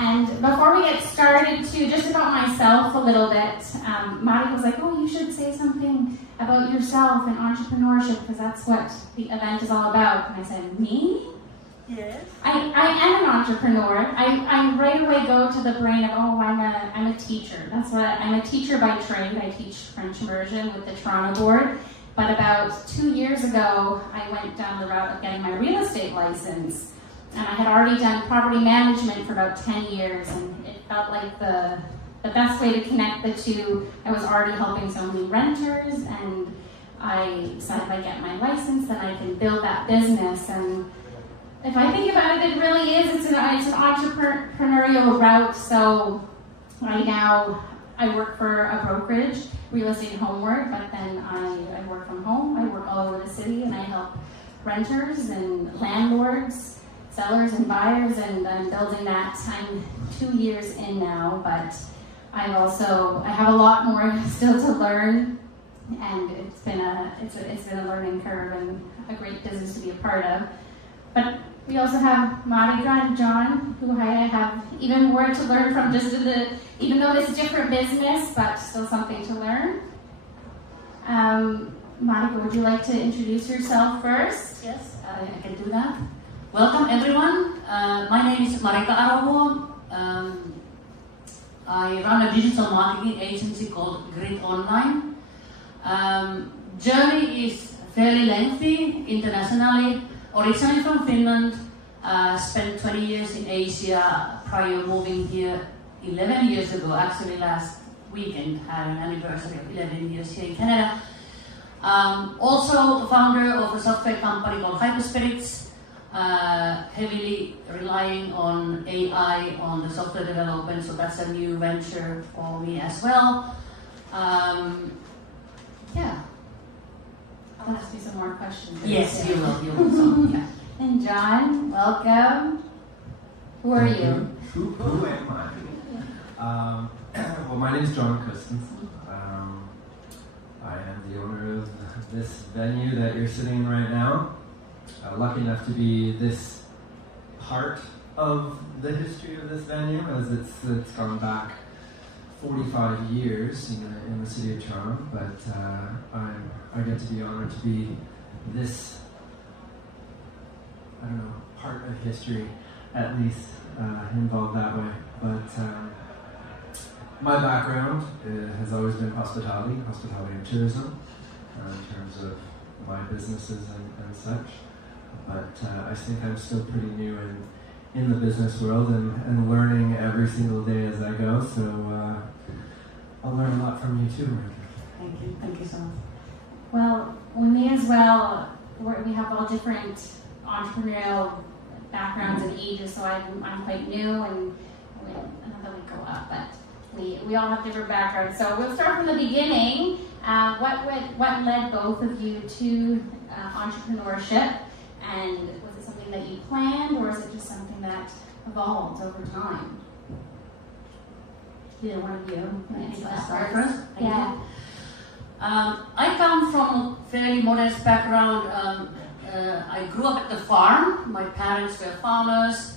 And before we get started, just about myself a little bit, Marika was like, oh, you should say something about yourself and entrepreneurship, because that's what the event is all about. And I said, me? Yes. I am an entrepreneur. I right away go to the brain of, oh, I'm a teacher. That's what I'm a teacher by trade. I teach French immersion with the Toronto board. But about 2 years ago, I went down the route of getting my real estate license. And I had already done property management for about 10 years, and it felt like the best way to connect the two. I was already helping so many renters, and I decided if I get my license, then I can build that business. And if I think about it, it really is. It's an entrepreneurial route. So right now, I work for a brokerage, real estate homework, but then I work from home. I work all over the city, and I help renters and landlords, sellers and buyers, and I'm building that. I'm 2 years in now, but I have a lot more still to learn, and it's been a learning curve and a great business to be a part of. But we also have Marika and John, who I have even more to learn from, even though it's a different business, but still something to learn. Marika, would you like to introduce yourself first? Yes, I can do that. Welcome everyone. My name is Marika Arovuo. I run a digital marketing agency called Grid Online. Journey is fairly lengthy internationally. Originally from Finland, spent 20 years in Asia prior moving here 11 years ago. Actually last weekend had an anniversary of 11 years here in Canada. Also the founder of a software company called Hyperspirits, heavily relying on AI on the software development, so that's a new venture for me as well. Yeah. I'll ask you some more questions. Yes, you will. So, yeah. And John, welcome. Who are you? Who am I? Well, my name is John Christensen. I am the owner of this venue that you're sitting in right now. Lucky enough to be this part of the history of this venue, as it's gone back 45 years in the city of Toronto, but I get to be honored to be this, part of history, at least involved that way. But my background has always been hospitality and tourism, in terms of my businesses and such. But I think I'm still pretty new in the business world and learning every single day as I go. So I'll learn a lot from you too, Marika. Thank you so much. Well, me as well. We have all different entrepreneurial backgrounds and ages, so I'm quite new, and not that we go up, but we all have different backgrounds. So we'll start from the beginning. What led both of you to entrepreneurship? And was it something that you planned, or is it just something that evolved over time? Either one of you. Start first? Yeah. I come from a fairly modest background. I grew up at the farm. My parents were farmers.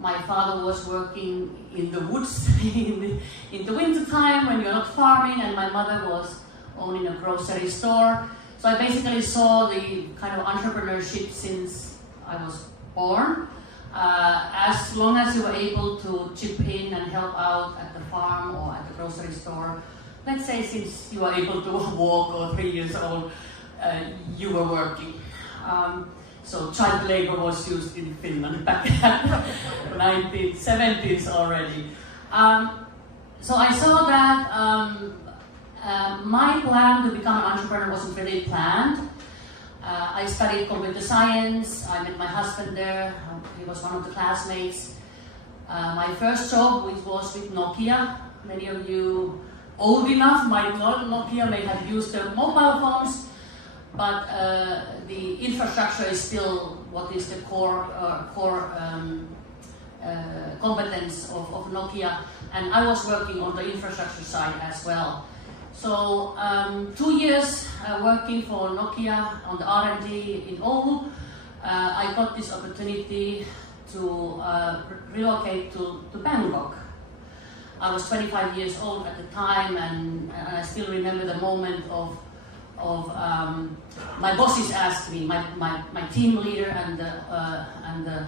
My father was working in the woods in the winter time when you're not farming, and my mother was owning a grocery store. So I basically saw the kind of entrepreneurship since I was born. As long as you were able to chip in and help out at the farm or at the grocery store, let's say since you were able to walk or 3 years old, you were working. So child labor was used in Finland back in the 1970s already. So I saw that my plan to become an entrepreneur wasn't really planned. I studied computer science. I met my husband there. He was one of the classmates. My first job, which was with Nokia. Many of you old enough might know Nokia may have used the mobile phones, but the infrastructure is still what is the core competence of Nokia, and I was working on the infrastructure side as well. So 2 years working for Nokia on the R&D in Oulu, I got this opportunity to relocate to Bangkok. I was 25 years old at the time, and I still remember the moment of my bosses asked me, my team leader and the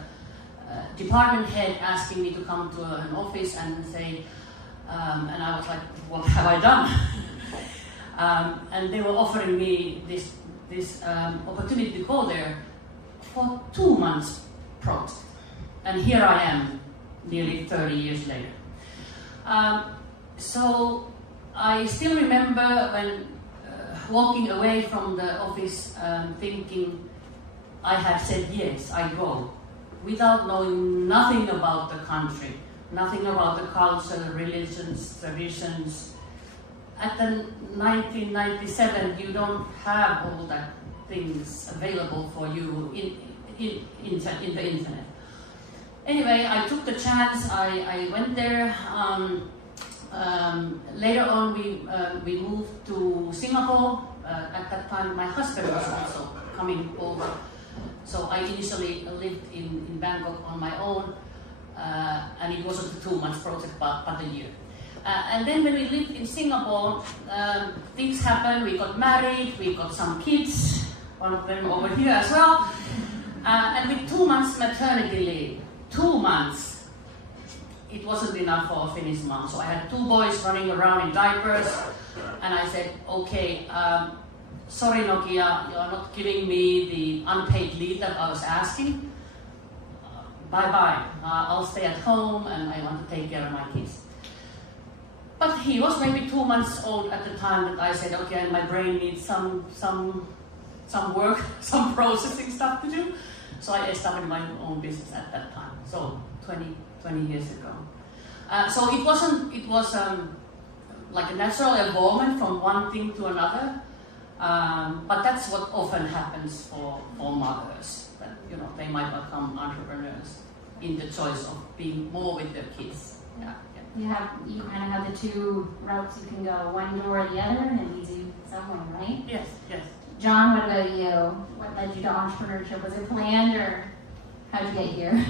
department head asking me to come to an office and say, and I was like, what have I done? And they were offering me this opportunity to go there for 2 months project. And here I am, nearly 30 years later. So I still remember when walking away from the office thinking I had said yes, I go, without knowing nothing about the country, nothing about the culture, religions, traditions. At the 1997, you don't have all that things available for you in the internet. Anyway, I took the chance. I went there. Later on, we moved to Singapore. At that time, my husband was also coming over. So I initially lived in Bangkok on my own, and it wasn't a 2 months project, but a year. And then when we lived in Singapore, things happened. We got married, we got some kids, one of them over here as well. And with 2 months maternity leave, 2 months, it wasn't enough for a Finnish mom. So I had 2 boys running around in diapers, and I said, okay, sorry Nokia, you are not giving me the unpaid leave that I was asking. Bye-bye, I'll stay at home and I want to take care of my kids. But he was maybe 2 months old at the time that I said, okay, my brain needs some work, some processing stuff to do. So I started my own business at that time, so 20 years ago. So it was like a natural evolvement from one thing to another. But that's what often happens for mothers, that they might become entrepreneurs in the choice of being more with their kids. Yeah. You kind of have the 2 routes you can go, one door or the other, and it leads you somewhere, right? Yes. John, what about you? What led you to entrepreneurship? Was it planned, or how'd you get here?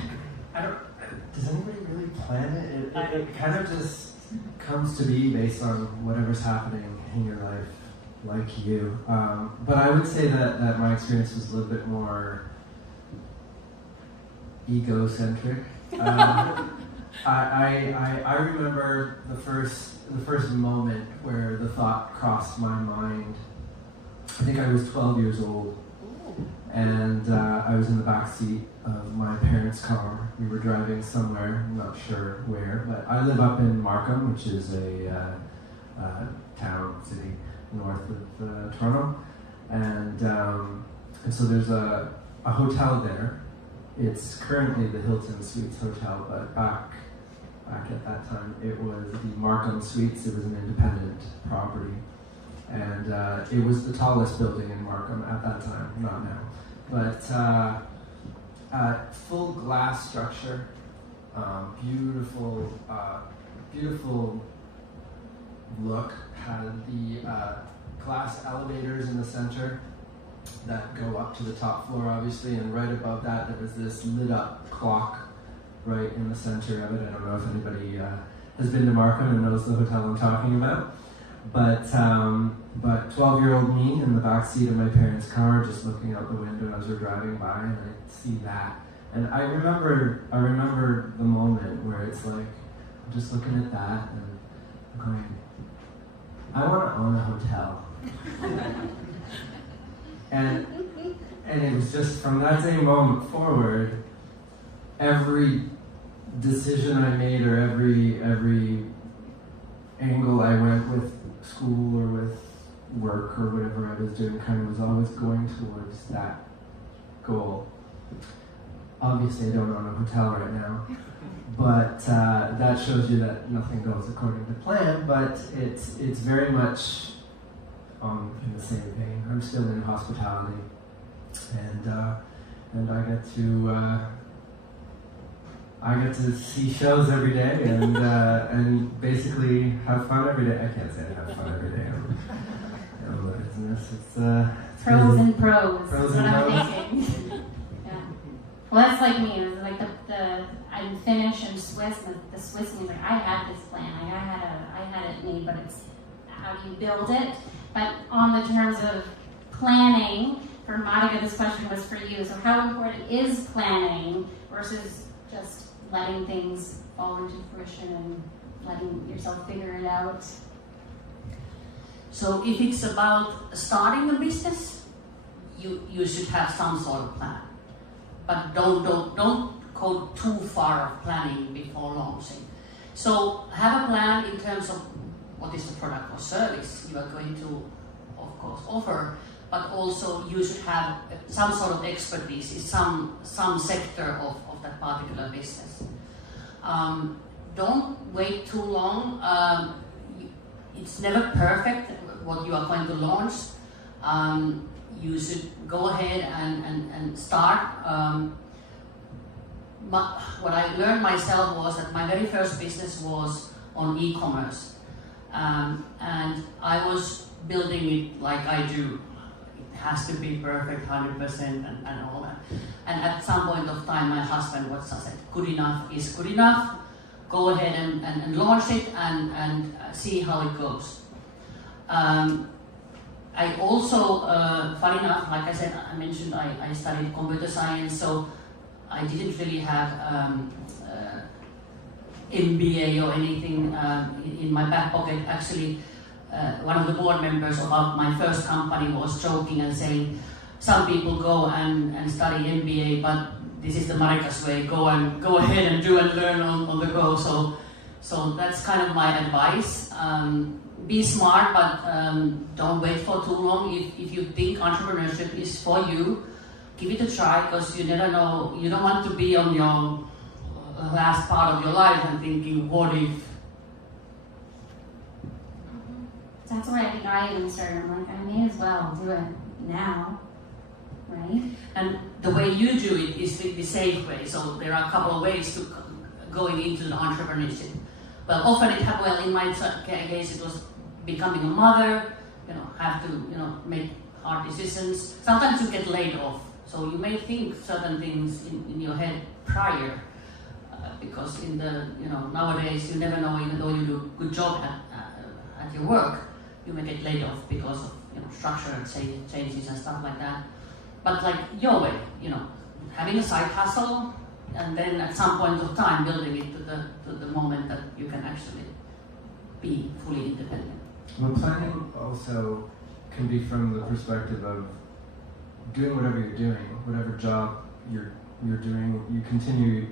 Does anybody really plan it? It kind of just comes to be based on whatever's happening in your life, like you. But I would say that my experience was a little bit more egocentric. I remember the first moment where the thought crossed my mind. I think I was 12 years old, and I was in the back seat of my parents' car. We were driving somewhere, I'm not sure where, but I live up in Markham, which is a city north of Toronto, and so there's a hotel there. It's currently the Hilton Suites Hotel, but back at that time it was the Markham Suites. It was an independent property, and it was the tallest building in Markham at that time, not now. But full glass structure, beautiful look. Had the glass elevators in the center that go up to the top floor, obviously, and right above that there was this lit up clock right in the center of it. I don't know if anybody has been to Markham and knows the hotel I'm talking about, but 12-year-old me in the back seat of my parents' car, just looking out the window as we're driving by, and I see that, and I remember the moment where it's like I'm just looking at that and I'm going, I want to own a hotel. And it was just from that same moment forward, every decision I made or every angle I went with school or with work or whatever I was doing kind of was always going towards that goal. Obviously, I don't own a hotel right now, but that shows you that nothing goes according to plan, but it's very much in the same vein. I'm still in hospitality, and I get to see shows every day and basically have fun every day. I can't say I have fun every day. I'm a business. It's pros and pros. Pros That's and what pros. I'm thinking. Yeah. Well, that's like me. It was like the I'm Finnish and Swiss, and the Swiss means like I had this plan, like I had it made, but it's how do you build it? But on the terms of planning, for Marika, this question was for you. So how important is planning versus just letting things fall into fruition and letting yourself figure it out? So if it's about starting a business, you should have some sort of plan. But don't go too far of planning before launching. So have a plan in terms of what is the product or service you are going to, of course, offer, but also you should have some sort of expertise in some sector of that particular business. Don't wait too long. It's never perfect what you are going to launch. You should go ahead and start. What I learned myself was that my very first business was on e-commerce. And I was building it like I do. It has to be perfect, 100% and all that. And at some point of time, my husband said, good enough is good enough. Go ahead and launch it and see how it goes. I also, funny enough, like I said, I mentioned I studied computer science, so I didn't really have MBA or anything in my back pocket. Actually, one of the board members of my first company was joking and saying, some people go and study MBA, but this is the Marika's way, go ahead and do and learn on the go. So that's kind of my advice. Be smart, but don't wait for too long. If you think entrepreneurship is for you, give it a try, because you never know. You don't want to be on your last part of your life and thinking, what if? That's why I think I even started. I'm like, I may as well do it now, right? And the way you do it is the safe way. So there are a couple of ways to going into the entrepreneurship. Well, often it happened. Well, in my case, it was becoming a mother. Have to make hard decisions. Sometimes you get laid off, so you may think certain things in your head prior, because in the nowadays you never know. Even though you do a good job at your work, you may get laid off because of structure changes and stuff like that. But like your way, having a side hustle, and then at some point of time building it to the moment that you can actually be fully independent. Well, planning also can be from the perspective of doing whatever you're doing, whatever job you're doing. You continue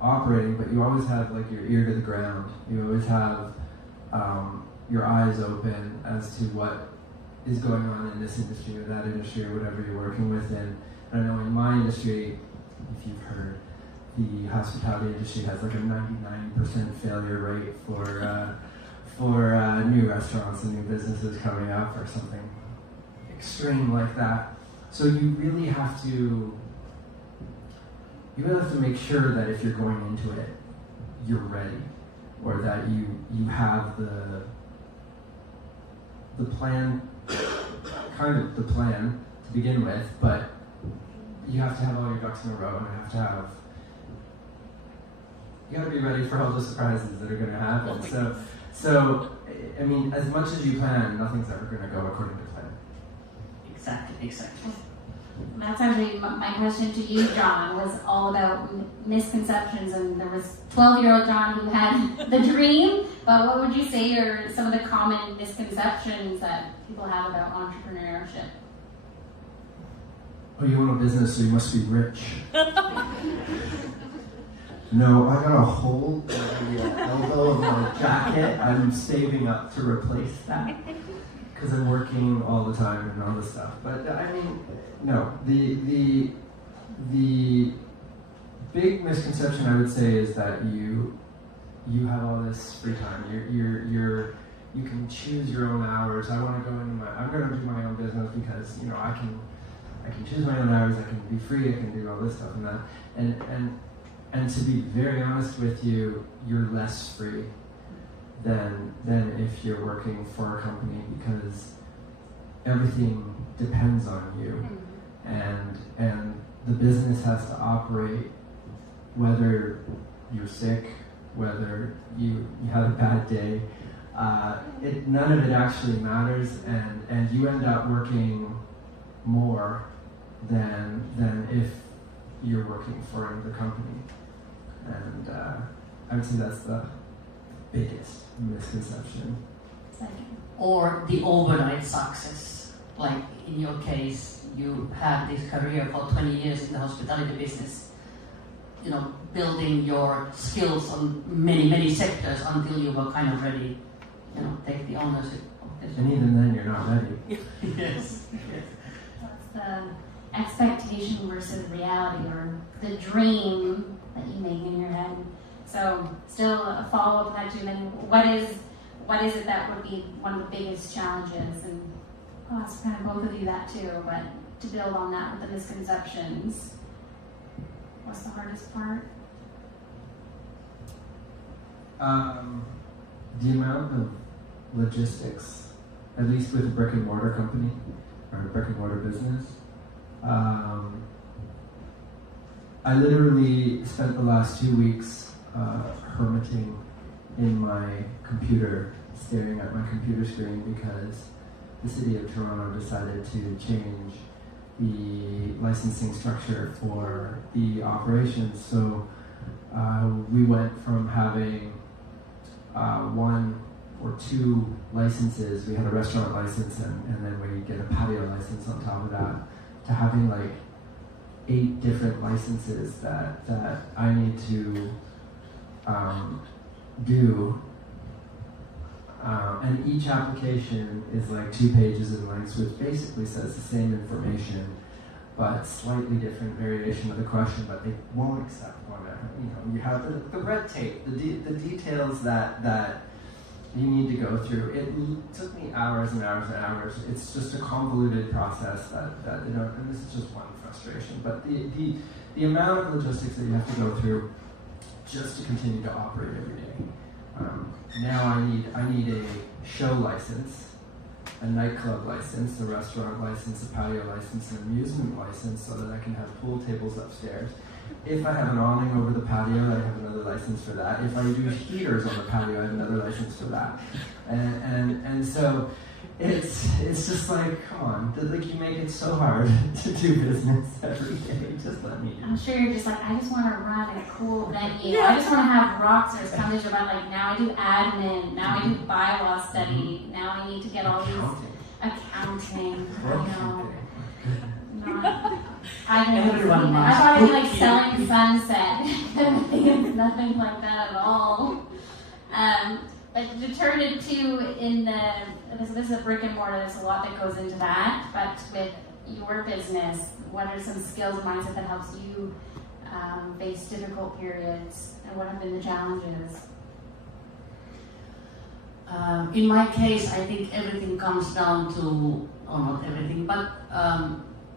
operating, but you always have like your ear to the ground. You always have your eyes open as to what is going on in this industry or that industry or whatever you're working with. And I know in my industry, if you've heard, the hospitality industry has like a 99% failure rate for new restaurants and new businesses coming up or something extreme like that. So you really have to make sure that if you're going into it, you're ready, or that you have the plan, kind of the plan to begin with, but you have to have all your ducks in a row, and you got to be ready for all the surprises that are going to happen. So, I mean, as much as you plan, nothing's ever going to go according to plan. Exactly. That's actually my question to you, John, was all about misconceptions. And there was 12-year-old John who had the dream, but what would you say are some of the common misconceptions that people have about entrepreneurship? Oh, you own a business, so you must be rich. No, I got a hole in the elbow of my jacket. I'm saving up to replace that because I'm working all the time and all this stuff. But I mean, no. The big misconception I would say is that you have all this free time. You can choose your own hours. I'm going to do my own business because I can choose my own hours. I can be free. I can do all this stuff and that. And to be very honest with you, you're less free than if you're working for a company, because everything depends on you, and the business has to operate whether you're sick, whether you had a bad day, none of it actually matters, and you end up working more than if you're working for the company. And I would say that's the biggest misconception. Or the overnight success. Like in your case, you had this career for 20 years in the hospitality business, you know, building your skills on many sectors until you were kind of ready, you know, take the ownership of this. And even then, you're not ready. Yes. That's the expectation versus reality, or the dream that you make in your head. So, still a follow-up to that too. Then, what is it that would be one of the biggest challenges? And I'll ask kind of both of you that too. But to build on that with the misconceptions, what's the hardest part? The amount of logistics, at least with a brick and mortar company or a brick and mortar business. I literally spent the last 2 weeks hermiting in my computer, staring at my computer screen, because the city of Toronto decided to change the licensing structure for the operations. So we went from having 1 or 2 licenses. We had a restaurant license, and then we get a patio license on top of that, to having like 8 different licenses that I need to do. And each application is like 2 pages in length, which basically says the same information, but slightly different variation of the question, but they won't accept one. You know, you have the red tape, the details that you need to go through. It took me hours and hours and hours. It's just a convoluted process that you know, and this is just one frustration. But the amount of logistics that you have to go through just to continue to operate every day. Now I need a show license, a nightclub license, a restaurant license, a patio license, an amusement license, so that I can have pool tables upstairs. If I have an awning over the patio, I have another license for that. If I do heaters on the patio, I have another license for that. And so it's just like, come on, like, you make it so hard to do business every day. Just let me. I'm sure you're just like, I just want to run a cool venue. I just want to have rock stars come to your event. Like, now I do admin. Now I do bylaw study. Now I need to get all these accounting. I thought it'd be like selling sunset. It's nothing like that at all. But to turn it to this is a brick and mortar. There's a lot that goes into that. But with your business, what are some skills, mindset that helps you face difficult periods, and what have been the challenges? In my case, I think everything comes down to, or not everything, but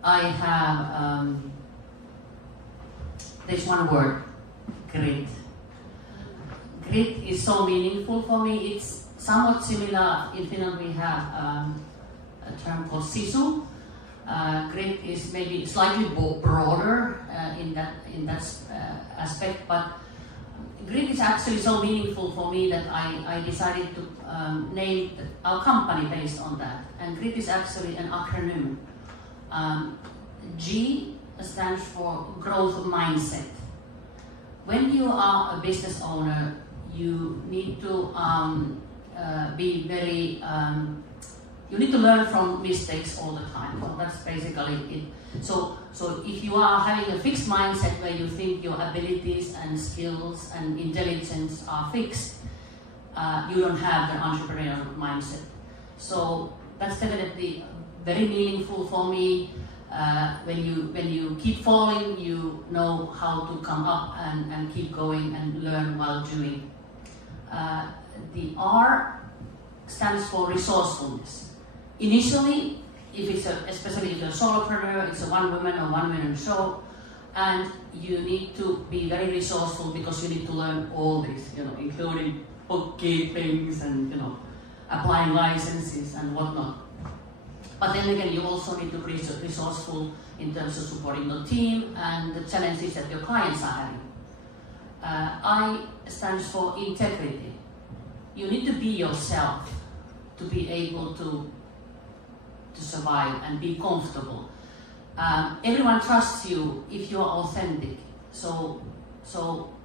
I have, there's one word, grit. Grit is so meaningful for me. It's somewhat similar. In Finland we have a term called sisu. Grit is maybe slightly broader in that aspect, but grit is actually so meaningful for me that I decided to name our company based on that. And grit is actually an acronym. G stands for growth mindset. When you are a business owner, you need to be very, you need to learn from mistakes all the time. So that's basically it. So if you are having a fixed mindset where you think your abilities and skills and intelligence are fixed, you don't have the entrepreneurial mindset. So that's definitely very meaningful for me. When you keep falling, you know how to come up and keep going and learn while doing. The R stands for resourcefulness. Initially, especially if you're a solopreneur, it's a one-woman or one-man show, and you need to be very resourceful because you need to learn all this, including bookkeepings and applying licenses and whatnot. But then again, you also need to be resourceful in terms of supporting the team and the challenges that your clients are having. I stands for integrity. You need to be yourself to be able to survive and be comfortable. Everyone trusts you if you are authentic. So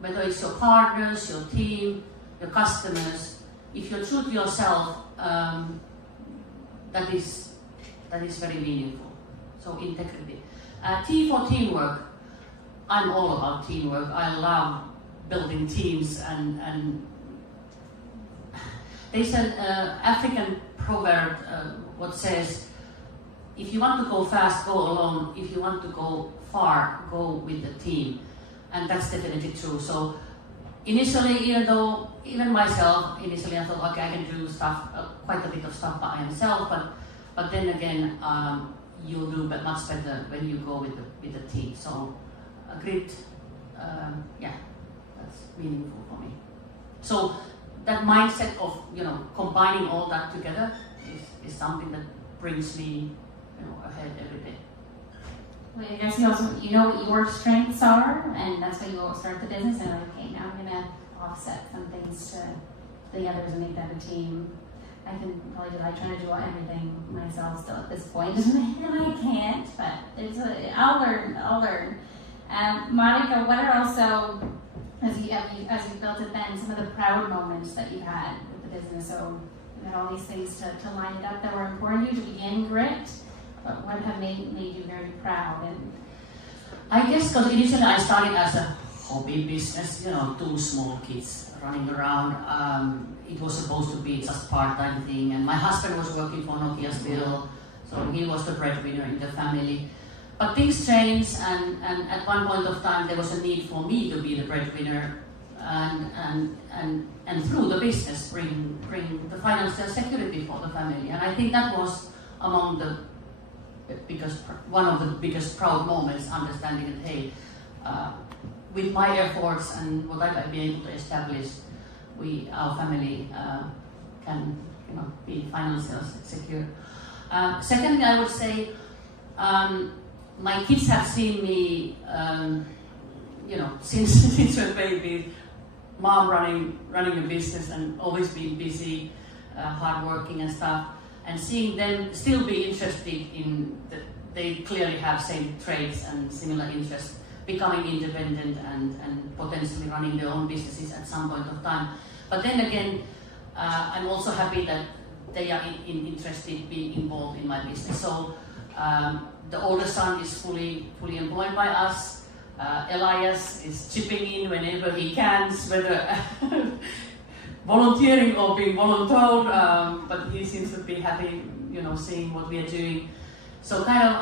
whether it's your partners, your team, your customers, if you're true to yourself, that is very meaningful. So integrity. T for teamwork. I'm all about teamwork. I love building teams, and there's an African proverb what says, if you want to go fast, go alone. If you want to go far, go with the team. And that's definitely true. So initially, even myself, initially I thought, okay, I can do stuff, quite a bit of stuff by myself, but then again, you'll do much better when you go with the team. So a great, that's meaningful for me. So that mindset of combining all that together is something that brings me ahead every day. Well, I guess you know what your strengths are, and that's why you will start the business. And like, okay, now I'm gonna offset some things to the others and make that a team. I can probably do like trying to do everything myself still at this point, and I can't. But I'll learn. Marika, what are also, as you built it then, some of the proud moments that you've had with the business? So you had all these things to line it up that were important to you to begin grit. But what have made you very proud? And I guess because initially I started as a hobby business, 2 small kids running around. It was supposed to be just part-time thing, and my husband was working for Nokia still, so he was the breadwinner in the family. But things changed, and at one point of time there was a need for me to be the breadwinner, and through the business bring the financial security for the family. And I think that was one of the biggest proud moments, understanding that, hey, with my efforts and what I've been able to establish, our family can be financially secure. Secondly, I would say my kids have seen me, since we're baby, mom running a business and always being busy, hardworking and stuff. And seeing them still be interested in they clearly have same traits and similar interests, becoming independent and potentially running their own businesses at some point of time. But then again, I'm also happy that they are interested being involved in my business. So the older son is fully employed by us. Elias is chipping in whenever he can, whether volunteering or being voluntold, but he seems to be happy, seeing what we are doing. So kind of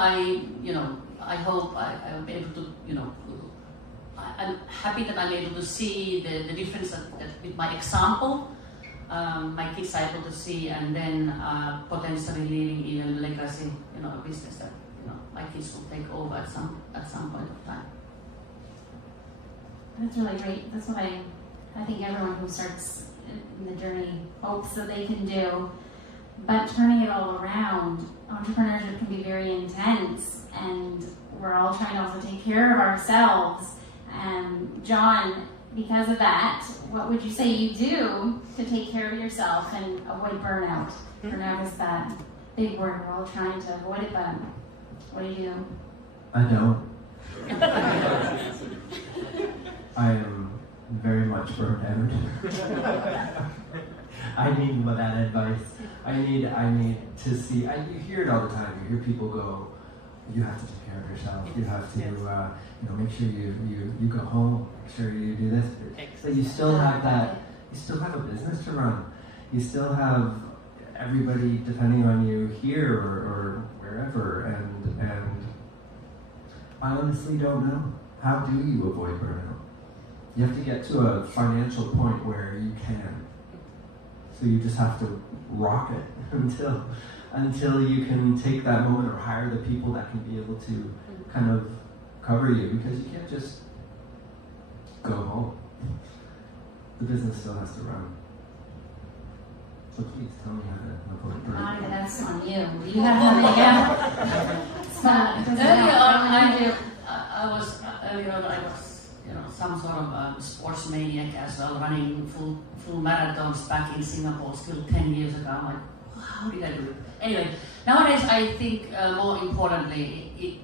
I hope I'll be able to, I'm happy that I'm able to see the difference that with my example, my kids are able to see, and then potentially leaving even a legacy, a business that my kids will take over at some point of time. that's really great. That's what I think everyone who starts in the journey hopes that they can do. But turning it all around, entrepreneurship can be very intense, and we're all trying to also take care of ourselves. John, because of that, what would you say you do to take care of yourself and avoid burnout? Burnout is that big word. We're all trying to avoid it, but what do you do? I don't. I am very much burned out. I need that advice. I need to see. You hear it all the time. You hear people go, "You have to take care of yourself. You have to, make sure you go home. Make sure you do this." But you still have that. You still have a business to run. You still have everybody depending on you here or wherever. And I honestly don't know. How do you avoid burnout? You have to get to a financial point where you can. So you just have to rock it until you can take that moment or hire the people that can be able to kind of cover you, because you can't just go home. The business still has to run. So please tell me how to avoid burnout. Monica, that's on you. Do you have something else? Earlier on, I was some sort of sports maniac as well, running full marathons back in Singapore still 10 years ago. I'm like, how did I do it? Anyway, nowadays I think more importantly,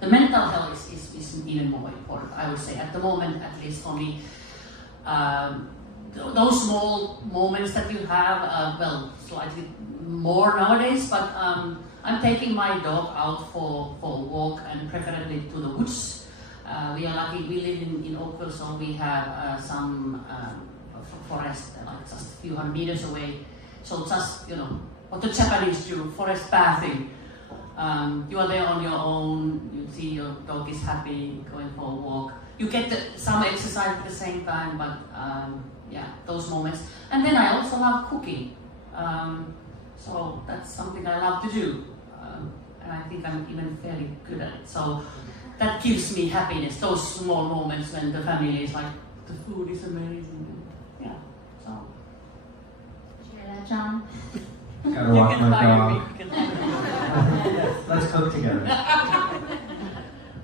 the mental health is even more important, I would say, at the moment, at least for me. Those small moments that you have, slightly more nowadays, but I'm taking my dog out for a walk, and preferably to the woods. We are lucky, we live in Oakville, so we have some forest, like just a few hundred meters away. So just, what the Japanese do, forest bathing. You are there on your own, you see your dog is happy, going for a walk. You get some exercise at the same time, but those moments. And then I also love cooking. So that's something I love to do. And I think I'm even fairly good at it. So that gives me happiness, those small moments when the family is like, the food is amazing. Yeah, so. Hear that, John? Gotta walk my dog. Let's cook together.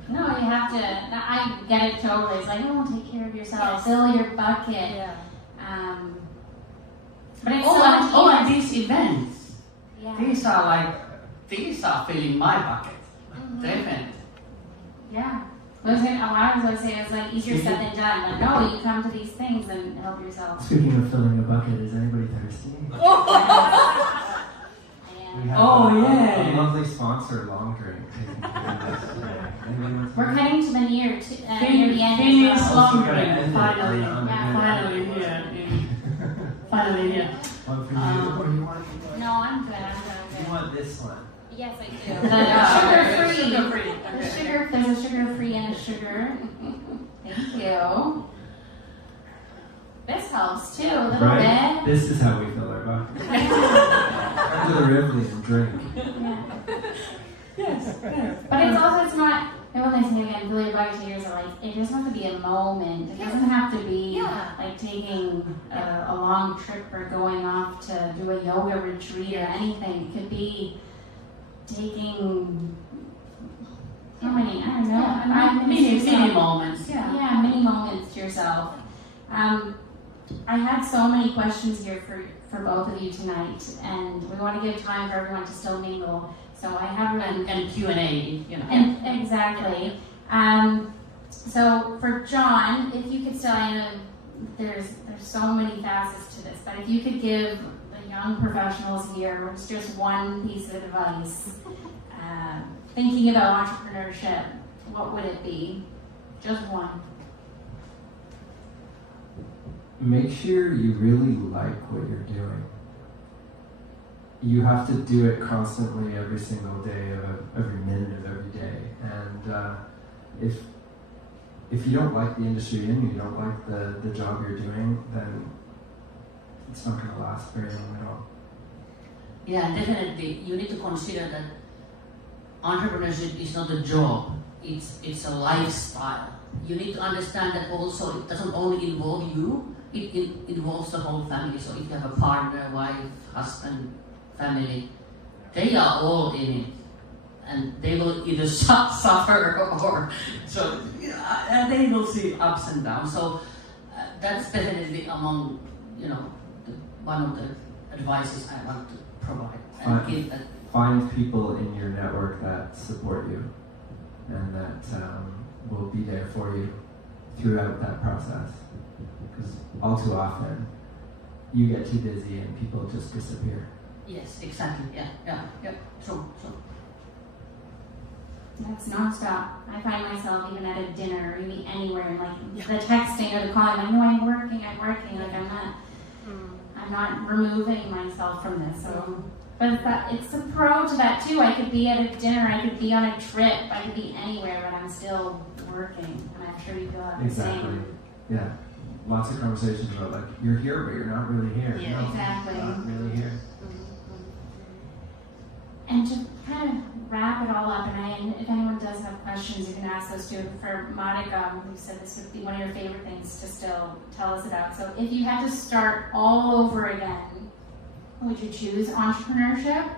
No, you have to. I get it totally. It's like, take care of yourself. Fill your bucket. Yeah. But it's and these events. Yeah. These are filling my bucket. Mm-hmm. Definitely. Yeah. I was going to say, it's like easier said than done. Like, no, you come to these things and help yourself. Speaking of filling a bucket, is anybody thirsty? We have a lovely sponsor, Long Drink. We're cutting to the near the end. Finish Long Drink. Drink. Finally here. Finally here. One for you, or you want? No, I'm good. You want this one? Yes, I do. Sugar-free. There's a sugar-free and a sugar. Thank you. This helps too, a little bit. This is how we fill our bucket. Come to the Rivoli and drink. Yeah. Yes. But it's not, and when they say again, fill your bucket to yours, it doesn't have to be a moment. It doesn't have to be like taking a long trip or going off to do a yoga retreat or anything. It could be taking how many? I don't know. Mini moments. Yeah, mini moments to yourself. I had so many questions here for both of you tonight, and we want to give time for everyone to still mingle. So I have and Q&A, And exactly. So for John, if you could still, I know there's so many facets to this, but if you could give the young professionals here just one piece of advice, thinking about entrepreneurship, what would it be? Just one. Make sure you really like what you're doing. You have to do it constantly every single day of every minute of every day. And if you don't like the industry you're in, you don't like the job you're doing, then it's not going to last very long at all. Yeah, definitely. You need to consider that entrepreneurship is not a job. It's a lifestyle. You need to understand that also it doesn't only involve you, it involves the whole family. So if you have a partner, wife, husband, family, they are all in it. And they will either suffer or so they will see ups and downs. So that's definitely among one of the advices I want to provide and give. Find people in your network that support you and that will be there for you throughout that process. Because all too often you get too busy and people just disappear. Yes, exactly. Yeah. True. That's nonstop. I find myself even at a dinner or even anywhere, like the texting or the calling. I know I'm working. Like I'm not removing myself from this. So, but it's a pro to that too. I could be at a dinner. I could be on a trip. I could be anywhere, but I'm still working. And I'm sure you feel that the same. Yeah. Lots of conversations about like you're here, but you're not really here. Yeah, no, exactly. Not really here. And to kind of wrap it all up, and if anyone does have questions, you can ask those too. For Marika, who said this would be one of your favorite things to still tell us about. So if you had to start all over again, would you choose entrepreneurship?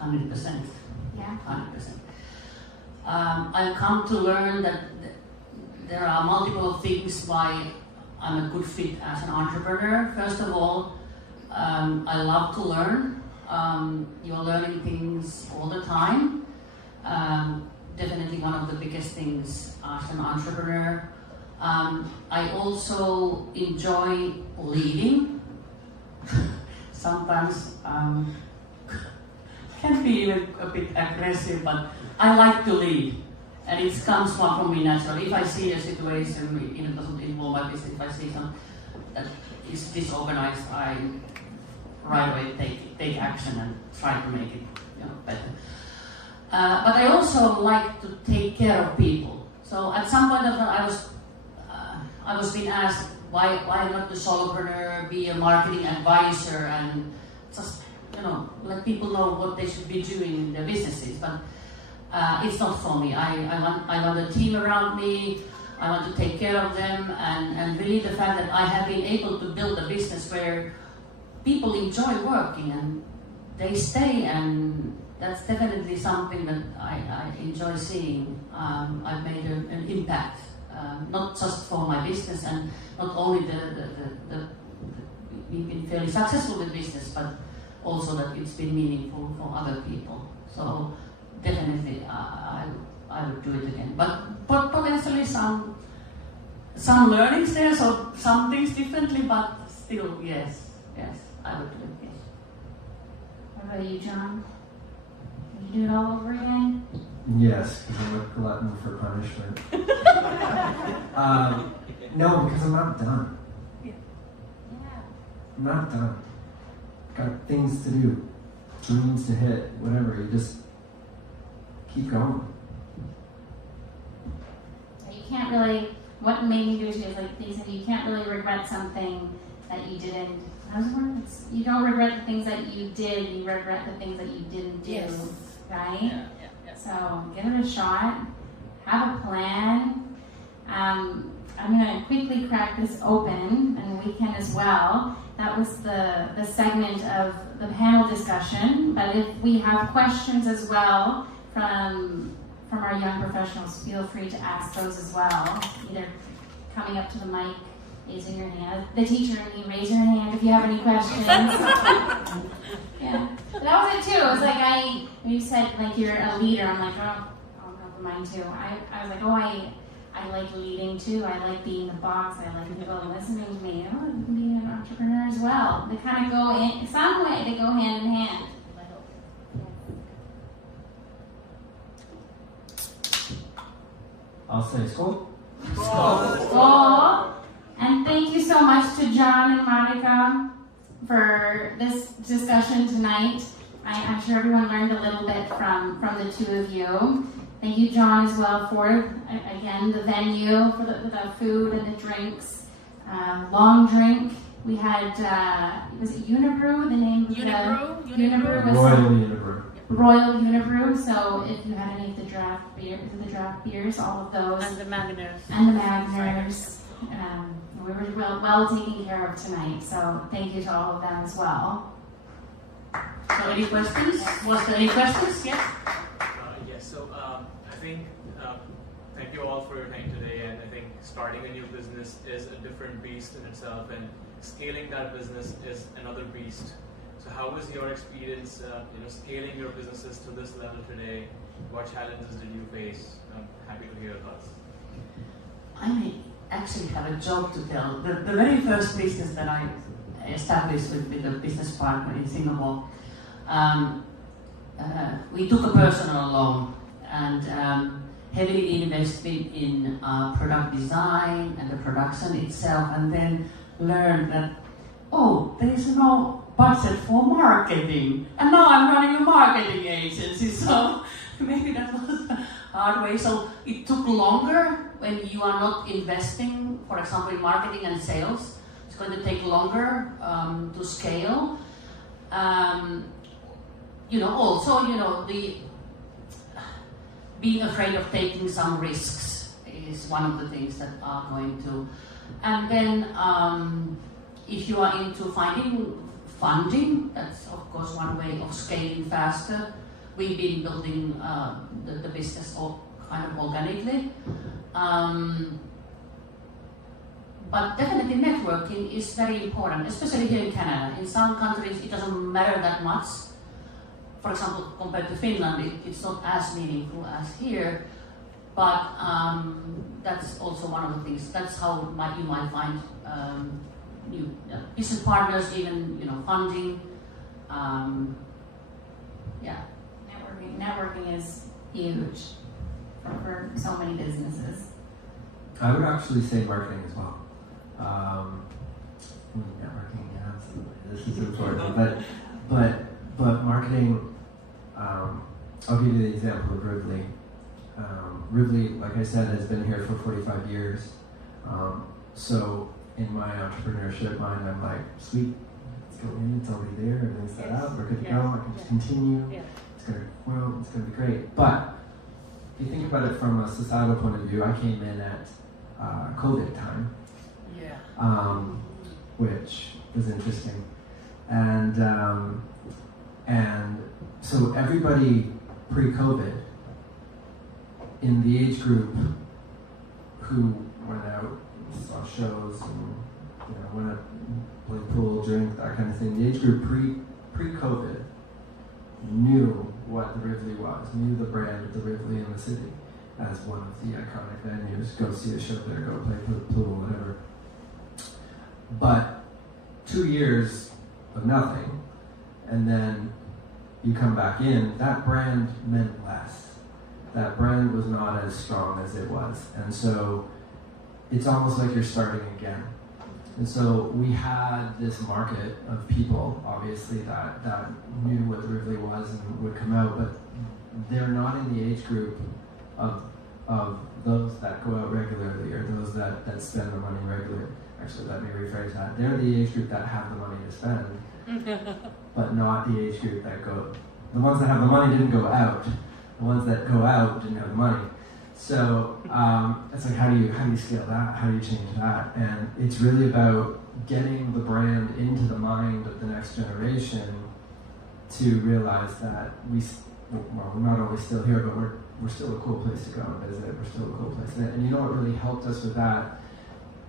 100%. Yeah. 100%. I've come to learn that there are multiple things why I'm a good fit as an entrepreneur. First of all, I love to learn. You're learning things all the time. Definitely one of the biggest things as an entrepreneur. I also enjoy leading. Sometimes can be even a bit aggressive, but I like to lead. And it comes from me naturally. If I see a situation, it doesn't involve my business, if I see something that is disorganized, I right away take action and try to make it better. But I also like to take care of people. So at some point I was being asked why not the solopreneur, be a marketing advisor and just let people know what they should be doing in their businesses. But it's not for me. I want a team around me. I want to take care of them, and really the fact that I have been able to build a business where people enjoy working and they stay, and that's definitely something that I enjoy seeing. I've made an impact, not just for my business, and not only we've been fairly successful with business, but also that it's been meaningful for other people. So definitely I would do it again. But potentially some learnings there, so some things differently, but still yes, I would do it again. What about you, John? Would you do it all over again? Yes, because I'm a glutton for punishment. No, because I'm not done. Yeah. I'm not done. Got things to do, dreams to hit, whatever. You just keep going. You can't really. What made me do it is like they said, you can't really regret something that you didn't. You don't regret the things that you did. You regret the things that you didn't do. Yes. Right? Yeah. So give it a shot. Have a plan. I'm going to quickly crack this open, and we can as well. That was the segment of the panel discussion. But if we have questions as well from our young professionals, feel free to ask those as well. Either coming up to the mic, raising your hand. The teacher and you, raise your hand if you have any questions. Yeah, but that was it too. It was like when you said like you're a leader, I'm like, oh, never mind too. I was like, I like leading too. I like being the boss. I like people listening to me. Oh, you can be an entrepreneur as well. They kind of go in some way. They go hand in hand. I'll say school. School. And thank you so much to John and Marika for this discussion tonight. I'm sure everyone learned a little bit from the two of you. Thank you, John, as well, for, again, the venue, for the food and the drinks. Long drink. We had, was it Unibrew? The name of Unibrew was Royal Unibrew. Royal Unibrew. So if you had any of the draft beers, all of those. And the Magners. We were well taken care of tonight, so thank you to all of them as well. So any questions? Was there any questions? Yes? Yes, so I think, thank you all for your time today, and I think starting a new business is a different beast in itself, and scaling that business is another beast. So how was your experience, scaling your businesses to this level today? What challenges did you face? I'm happy to hear your thoughts. I actually have a joke to tell. The very first business that I established with a business partner in Singapore, we took a personal loan and heavily invested in product design and the production itself, and then learned that, there is no budget for marketing. And now I'm running a marketing agency, so maybe that was a hard way. So it took longer when you are not investing, for example, in marketing and sales. It's going to take longer to scale. The being afraid of taking some risks is one of the things that are going to. And then if you are into finding funding, that's of course one way of scaling faster. We've been building the business kind of organically. But definitely networking is very important, especially here in Canada. In some countries it doesn't matter that much. For example, compared to Finland, it's not as meaningful as here. But that's also one of the things. That's how you might find new business partners, even funding. Yeah. Networking is huge for so many businesses. I would actually say marketing as well. Networking, yeah, absolutely. This is important, but marketing. I'll give you the example of Rivoli. Rivoli, like I said, has been here for 45 years. So in my entrepreneurship mind, I'm like, sweet, let's go in, it's already there, everything's set up, we're good to go, I can just continue, it's going to grow, it's going to be great. But if you think about it from a societal point of view, I came in at COVID time, which was interesting. And so everybody pre-COVID in the age group who went out, saw shows, and went out, played pool, drink, that kind of thing. The age group pre-COVID knew what the Rivoli was, knew the brand of the Rivoli in the city as one of the iconic venues. Go see a show there, go play pool, whatever. But 2 years of nothing, and then you come back in, that brand meant less. That brand was not as strong as it was. And so it's almost like you're starting again. And so we had this market of people, obviously, that knew what the Rivoli was and would come out, but they're not in the age group of those that go out regularly or those that spend the money regularly. Actually, let me rephrase that. They're the age group that have the money to spend, but not the age group that go. The ones that have the money didn't go out. The ones that go out didn't have the money. So it's like, how do you scale that? How do you change that? And it's really about getting the brand into the mind of the next generation to realize that we're not only still here, but we're still a cool place to go and visit. We're still a cool place. And you know what really helped us with that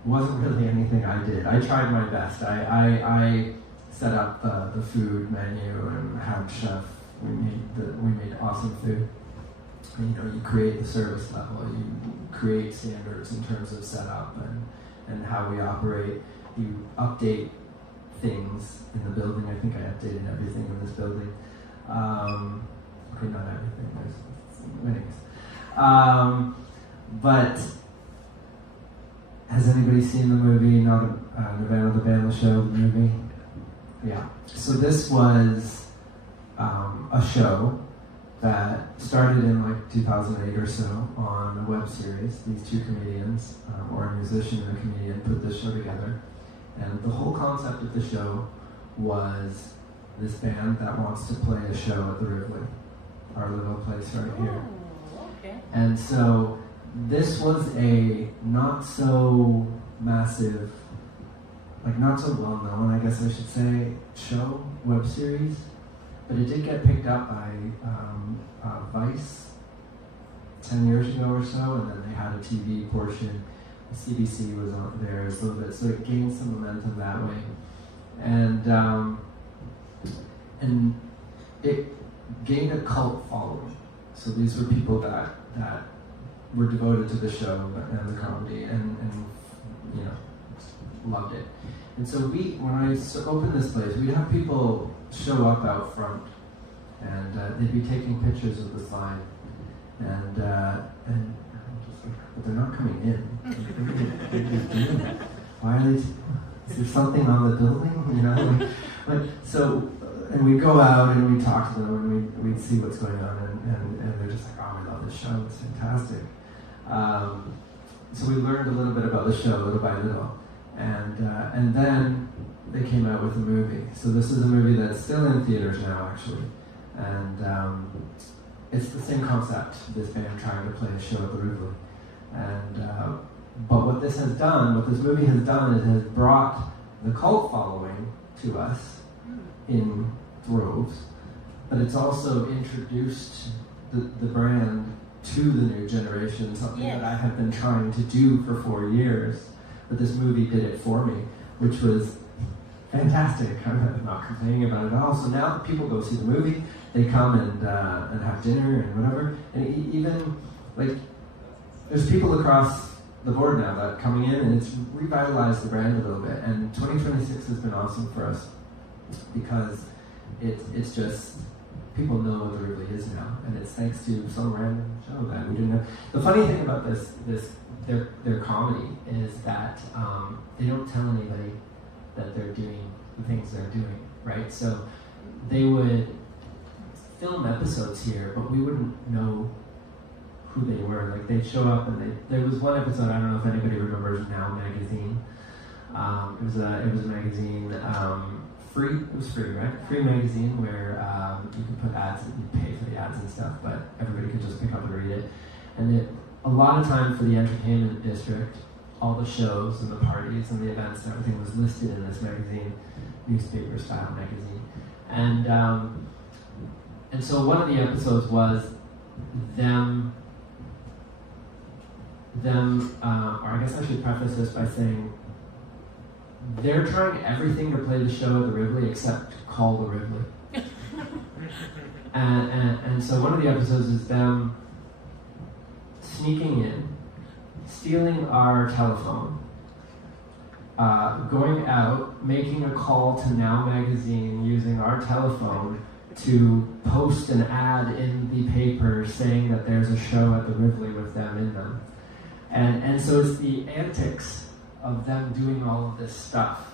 wasn't really anything I did. I tried my best. I set up the food menu and had chef. We made awesome food. You create the service level. You create standards in terms of setup and how we operate. You update things in the building. I think I updated everything in this building. Okay, not everything. There's winnings. But has anybody seen the movie? Nevada the Band Show, the movie? Yeah. So this was a show that started in like 2008 or so on a web series. These two comedians, or a musician and a comedian, put this show together. And the whole concept of the show was this band that wants to play a show at the Rivoli, our little place right here. Okay. And so this was a not so massive, like not so well known, I guess I should say, show, web series. But it did get picked up by Vice 10 years ago or so, and then they had a TV portion. The CBC was on there a little bit, so it gained some momentum that way. And it gained a cult following. So these were people that were devoted to the show and the comedy, and loved it. And so when I opened this place, we'd have people show up out front, and they'd be taking pictures of the sign, and I'm just like, but they're not coming in. What are they doing? Why are they? Is there something on the building? So, and we'd go out and we'd talk to them and we'd see what's going on, and they're just like, oh, we love this show, it's fantastic. So we learned a little bit about the show, little by little, and then they came out with a movie. So this is a movie that's still in theaters now, actually, and it's the same concept. This band trying to play a show at the Rivoli, and but what this movie has done, is it has brought the cult following to us in droves, but it's also introduced the brand to the new generation, something Yes. that I have been trying to do for 4 years. But this movie did it for me, which was fantastic. I'm not complaining about it at all. So now people go see the movie, they come and have dinner and whatever. And even, like, there's people across the board now that are coming in, and it's revitalized the brand a little bit. And 2026 has been awesome for us because it's just, people know what the Rivoli is now, and it's thanks to some random show that we didn't know. The funny thing about their comedy is that they don't tell anybody that they're doing the things they're doing, right? So they would film episodes here, but we wouldn't know who they were. Like, they'd show up, and there was one episode, I don't know if anybody remembers Now Magazine. It was a magazine, free. It was free, right? Free magazine where you could put ads, and you pay for the ads and stuff, but everybody could just pick up and read it. And a lot of time for the entertainment district, all the shows and the parties and the events and everything was listed in this magazine, newspaper style magazine. And so one of the episodes was them, or I guess I should preface this by saying, they're trying everything to play the show at the Rivoli except call the Rivoli. and so one of the episodes is them sneaking in, stealing our telephone, going out, making a call to Now Magazine using our telephone to post an ad in the paper saying that there's a show at the Rivoli with them in them. And so it's the antics of them doing all of this stuff,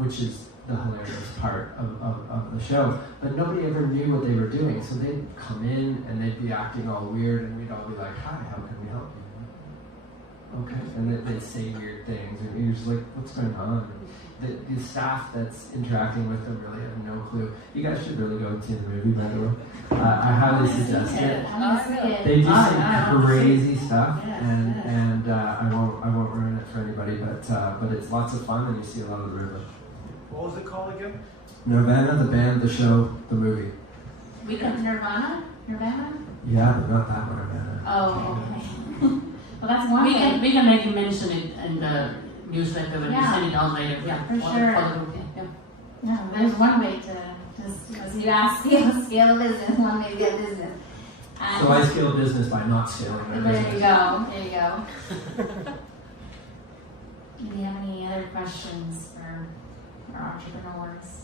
which is the hilarious part of the show. But nobody ever knew what they were doing, so they'd come in and they'd be acting all weird, and we'd all be like, "Hi, how can we help you?" Okay, and they'd say weird things, and you're just like, "What's going on?" The staff that's interacting with them really have no clue. You guys should really go and see the movie, by the way. I highly suggest it. They do some crazy stuff, and I won't ruin it for anybody, but it's lots of fun, and you see a lot of the river. What was it called again? Nirvana, the band, the show, the movie. We got Nirvana? Yeah, but not that one, Nirvana. Oh, okay. Well, that's one We way. can maybe mention it in the newsletter when we send it out later. Yeah, For sure. Yeah. Yeah, there's one way to just, as you ask, scale a business, one way to get business. And So I scale business by not scaling their there business. you go, there you go. Do you have any other questions for our entrepreneurs?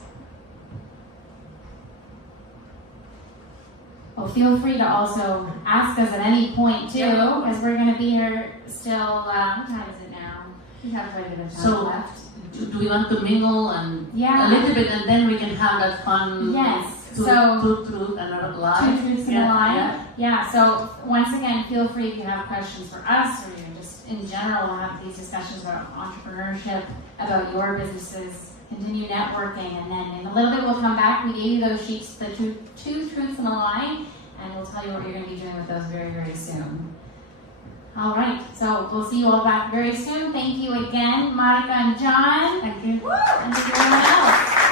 Well, feel free to also ask us at any point too, because we're going to be here still. What time is it now? We have quite a bit of time So, left. do we want to mingle and Yeah. a little bit, and then we can have that fun Yes. truth and a lie? Two truths and a lie. Yeah. Yeah, so once again, feel free if you have questions for us, or even just in general have these discussions about entrepreneurship, about your businesses, continue networking, and then in a little bit we'll come back. We gave you those sheets, the two truths and a lie, and we'll tell you what you're going to be doing with those very, very soon. All right, so we'll see you all back very soon. Thank you again, Marika and John. Thank you. And to everyone else.